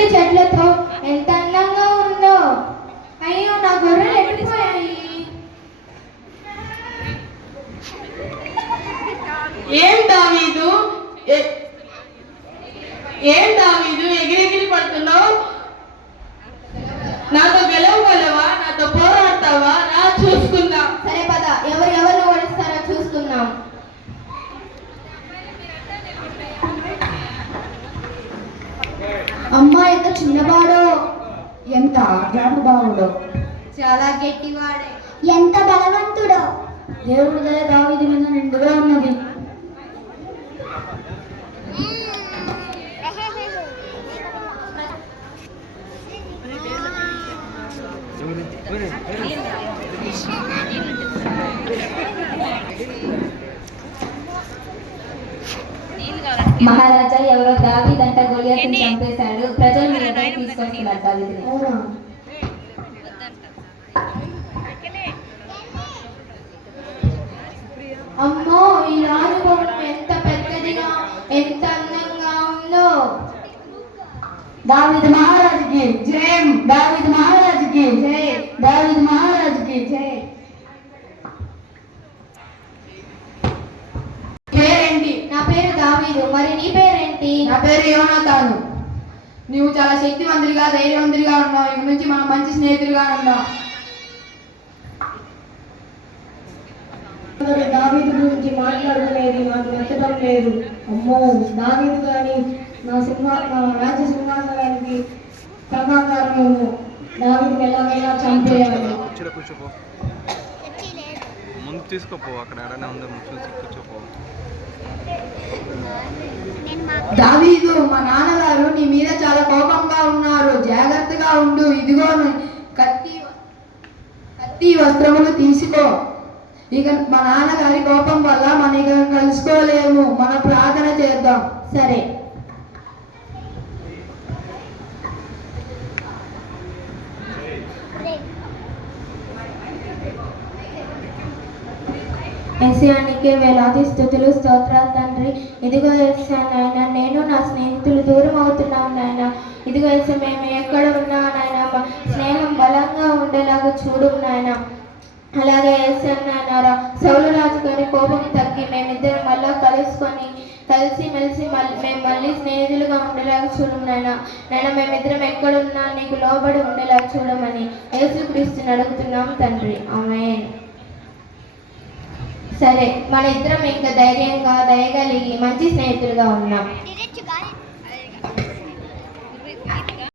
పచ్చని చెట్లతో ఎంత అందంగా ఉందో. అయ్యో, నా గొర్రెలు ఎట్టిపోయాయి. ఏం దావీదు ఎగిరెగిరి పడుతున్నావు? నాతో గెలవగలవా? నాతో పోరాడతావా? రా చూసుకుందాం. సరే పద, ఎవరు ఓడిస్తారో చూసుకుందాం. అమ్మా, ఎంత చిన్నవాడో, ఎంత జానుభావుడో, చాలా గట్టివాడే, ఎంత బలవంతుడో. దేవుడి దయ దావీదు మీద నిండుగా ఉన్నది. మహారాజా, ఎవరో దావీదంట గొలియాతుని చంపేశాడు. ప్రజలు మీ దగ్గరికి తీసుకొస్తున్నారు దావీదుని. అమ్మో, ఈ రాజభవనం ఎంత పెద్దదిగా, ఎంత అందంగా ఉందో. దావీదు మహారాజుకి జయం, దావీదు మహారాజుకి జై, దావీదు మహారాజుకి జై. పేరేంటి? నా పేరు దావీదు. మరి నీ పేరేంటి? నా పేరు యోనాతాను. నువ్వు చాలా శక్తివంతుడిగా, ధైర్యవంతుడిగా ఉన్నావు. ఇక నుంచి మనం మంచి స్నేహితులుగా ఉన్నాం. దావీదు గురించి మాట్లాడుకునేది నాకు నచ్చడం లేదు. అమ్మో, దావీదు కానీ నా రాజ్య సింహాసనానికి ప్రభాకారము. దావీదుని ఎలాగైనా చంపేయాలి. ముందు తీసుకోపో, అక్కడ ఎడనే ఉంది, చూసి కూర్చోపో. దావీదు, మా నాన్నగారు నీ మీద చాలా కోపంగా ఉన్నారు. జాగ్రత్తగా ఉండు. ఇదిగో కత్తి వస్త్రములు తీసుకో. ఇక మా నాన్నగారి కోపం వల్ల మనం ఇక కలుసుకోలేము. మన ప్రార్థన చేద్దాం. సరే. యేసయ్యానికే వేలాది స్తుతులు, స్తోత్రాలు తండ్రి. ఇదిగో యేసయ్య నాయన, నేను నా స్నేహితులు దూరం అవుతున్నాం నాయన. ఇదిగో యేసయ్య, మేము ఎక్కడ ఉన్నా నాయన, మా స్నేహం బలంగా ఉండేలాగా చూడు నాయన. అలాగే యేసయ్య నాయన, సౌలు రాజు గారి కోపం తగ్గి మేమిద్దరం మళ్ళా కలిసి మెలిసి మేము మళ్ళీ స్నేహితులుగా ఉండేలాగా చూడు నాయన. మేమిద్దరం ఎక్కడున్నా నీకు లోబడి ఉండేలాగా చూడమని యేసుక్రీస్తుని అడుగుతున్నాం తండ్రి. ఆమేన్. సరే, మన ఇద్దరం ఇంకా ధైర్యంగా, దయగలిగి మంచి స్నేహితులుగా ఉన్నాం.